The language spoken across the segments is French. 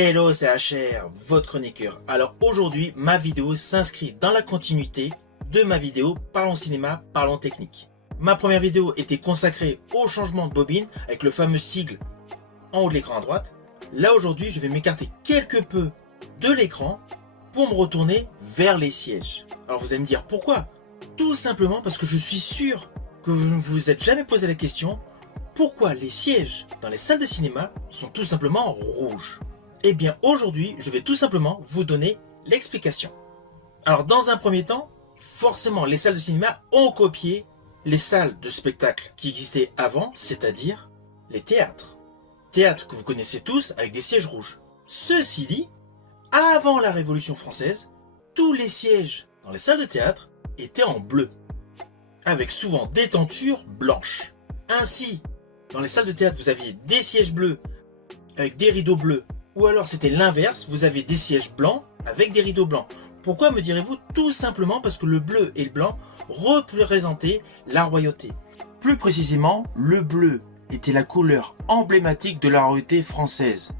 Hello, c'est HR, votre chroniqueur. Alors aujourd'hui, ma vidéo s'inscrit dans la continuité de ma vidéo Parlons cinéma, parlons technique. Ma première vidéo était consacrée au changement de bobine avec le fameux sigle en haut de l'écran à droite. Là aujourd'hui, je vais m'écarter quelque peu de l'écran pour me retourner vers les sièges. Alors vous allez me dire pourquoi? Tout simplement parce que je suis sûr que vous ne vous êtes jamais posé la question pourquoi les sièges dans les salles de cinéma sont tout simplement rouges. Eh bien aujourd'hui, je vais tout simplement vous donner l'explication. Alors dans un premier temps, forcément les salles de cinéma ont copié les salles de spectacle qui existaient avant, c'est-à-dire les théâtres. Théâtres que vous connaissez tous avec des sièges rouges. Ceci dit, avant la Révolution française, tous les sièges dans les salles de théâtre étaient en bleu, avec souvent des tentures blanches. Ainsi, dans les salles de théâtre, vous aviez des sièges bleus avec des rideaux bleus, ou alors c'était l'inverse, vous avez des sièges blancs avec des rideaux blancs. Pourquoi me direz-vous? Tout simplement parce que le bleu et le blanc représentaient la royauté. Plus précisément, le bleu était la couleur emblématique de la royauté française,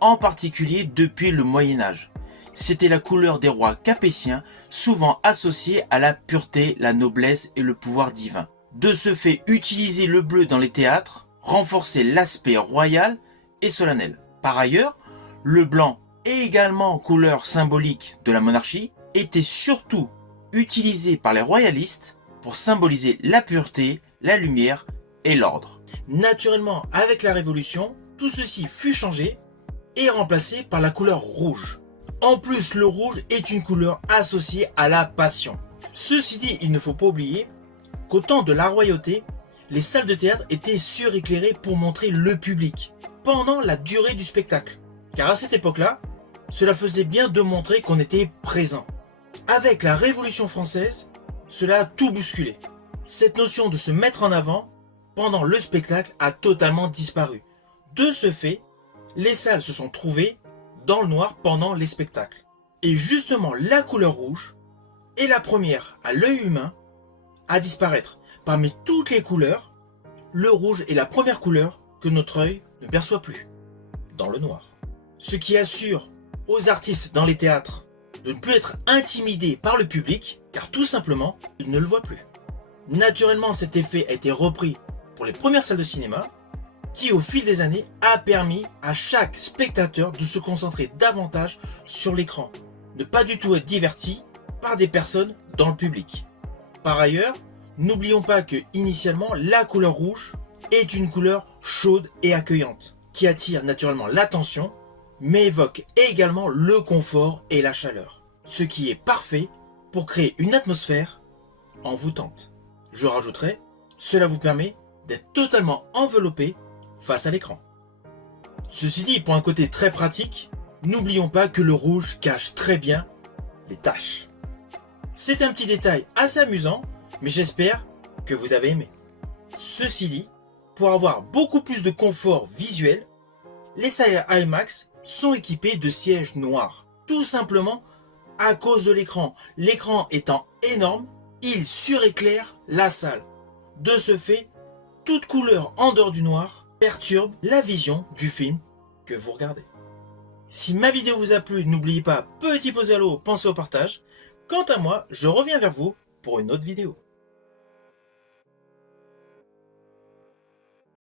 en particulier depuis le Moyen-Âge. C'était la couleur des rois capétiens, souvent associée à la pureté, la noblesse et le pouvoir divin. De ce fait, utiliser le bleu dans les théâtres renforçait l'aspect royal et solennel. Par ailleurs, le blanc, également couleur symbolique de la monarchie, était surtout utilisé par les royalistes pour symboliser la pureté, la lumière et l'ordre. Naturellement, avec la Révolution, tout ceci fut changé et remplacé par la couleur rouge. En plus, le rouge est une couleur associée à la passion. Ceci dit, il ne faut pas oublier qu'au temps de la royauté, les salles de théâtre étaient suréclairées pour montrer le public pendant la durée du spectacle. Car à cette époque-là, cela faisait bien de montrer qu'on était présent. Avec la Révolution française, cela a tout bousculé. Cette notion de se mettre en avant pendant le spectacle a totalement disparu. De ce fait, les salles se sont trouvées dans le noir pendant les spectacles. Et justement, la couleur rouge est la première à l'œil humain à disparaître. Parmi toutes les couleurs, le rouge est la première couleur que notre œil ne perçoit plus, dans le noir. Ce qui assure aux artistes dans les théâtres de ne plus être intimidés par le public, car tout simplement, ils ne le voient plus. Naturellement, cet effet a été repris pour les premières salles de cinéma, qui au fil des années a permis à chaque spectateur de se concentrer davantage sur l'écran, ne pas du tout être diverti par des personnes dans le public. Par ailleurs, n'oublions pas que initialement la couleur rouge est une couleur chaude et accueillante, qui attire naturellement l'attention, mais évoque également le confort et la chaleur, ce qui est parfait pour créer une atmosphère envoûtante. Je rajouterai, cela vous permet d'être totalement enveloppé face à l'écran. Ceci dit, pour un côté très pratique, n'oublions pas que le rouge cache très bien les taches. C'est un petit détail assez amusant, mais j'espère que vous avez aimé. Ceci dit, pour avoir beaucoup plus de confort visuel, les salles IMAX sont équipées de sièges noirs. Tout simplement à cause de l'écran. L'écran étant énorme, il suréclaire la salle. De ce fait, toute couleur en dehors du noir perturbe la vision du film que vous regardez. Si ma vidéo vous a plu, n'oubliez pas, petit pouce vers le haut, pensez au partage. Quant à moi, je reviens vers vous pour une autre vidéo.